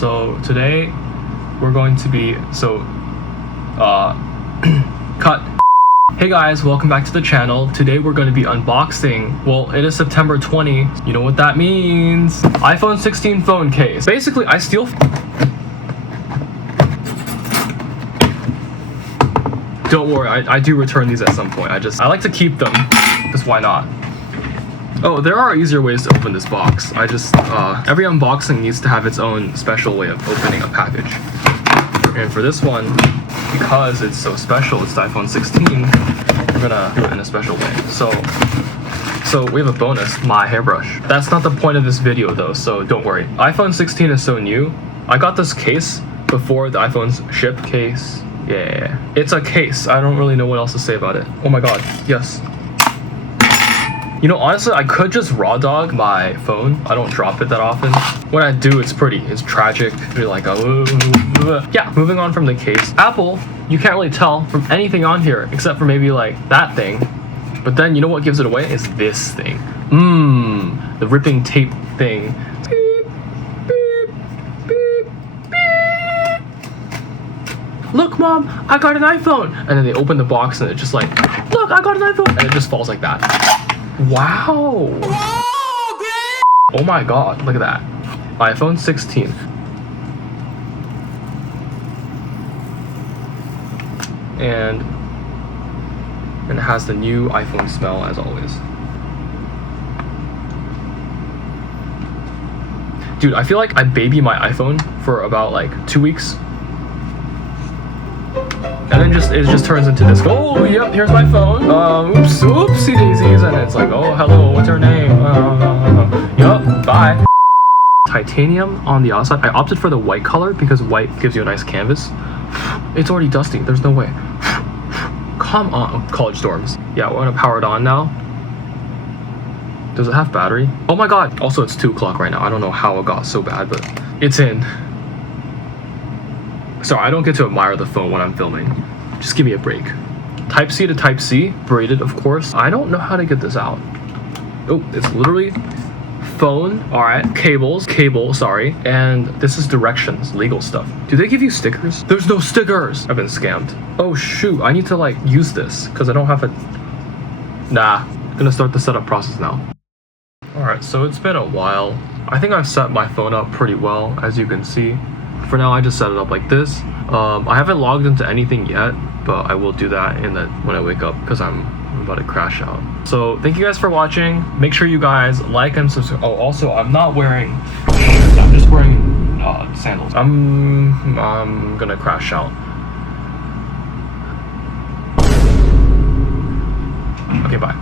So today we're going to be cut. Hey guys, welcome back to the channel. Today we're going to be unboxing, well, it is September 20. You know what that means. iPhone 16 phone case. Basically, I steal. Don't worry, I do return these at some point. I like to keep them, because why not? Oh, there are easier ways to open this box. Every unboxing needs to have its own special way of opening a package. And for this one, because it's so special, it's the iPhone 16, we're gonna do it in a special way. So we have a bonus, my hairbrush. That's not the point of this video though, so don't worry. iPhone 16 is so new. I got this case before the iPhones ship. Case, yeah. It's a case. I don't really know what else to say about it. Oh my god, yes. You know, honestly, I could just raw dog my phone. I don't drop it that often. When I do, it's tragic. You're like, yeah, moving on from the case. Apple, you can't really tell from anything on here, except for maybe like that thing. But then, you know what gives it away? It's this thing. The ripping tape thing. Beep, beep, beep, beep. Look, Mom, I got an iPhone. And then they open the box and it's just like, look, I got an iPhone. And it just falls like that. Wow. Oh my god, look at that. iPhone 16. And it has the new iPhone smell as always. Dude, I feel like I baby my iPhone for about like 2 weeks. And then it just turns into this. Oh, yep, here's my phone. Oops, oopsie daisies. And it's like, oh, hello, what's your name? Yup, bye. Titanium on the outside. I opted for the white color because white gives you a nice canvas. It's already dusty. There's no way. Come on, college dorms. Yeah, we're gonna power it on now. Does it have battery? Oh my god. Also, it's 2 o'clock right now. I don't know how it got so bad, but it's in. Sorry, I don't get to admire the phone when I'm filming. Just give me a break. Type-C to Type-C, braided, of course. I don't know how to get this out. Oh, it's literally phone, all right, cable, sorry, and this is directions, legal stuff. Do they give you stickers? There's no stickers. I've been scammed. Oh shoot, I need to like use this because I don't have a. Nah, I'm gonna start the setup process now. All right, so it's been a while. I think I've set my phone up pretty well, as you can see. For now, I just set it up like this. I haven't logged into anything yet, but I will do that when I wake up because I'm about to crash out. So thank you guys for watching. Make sure you guys like and subscribe. Oh, also, I'm not wearing shoes. I'm just wearing sandals. I'm gonna crash out. Okay, bye.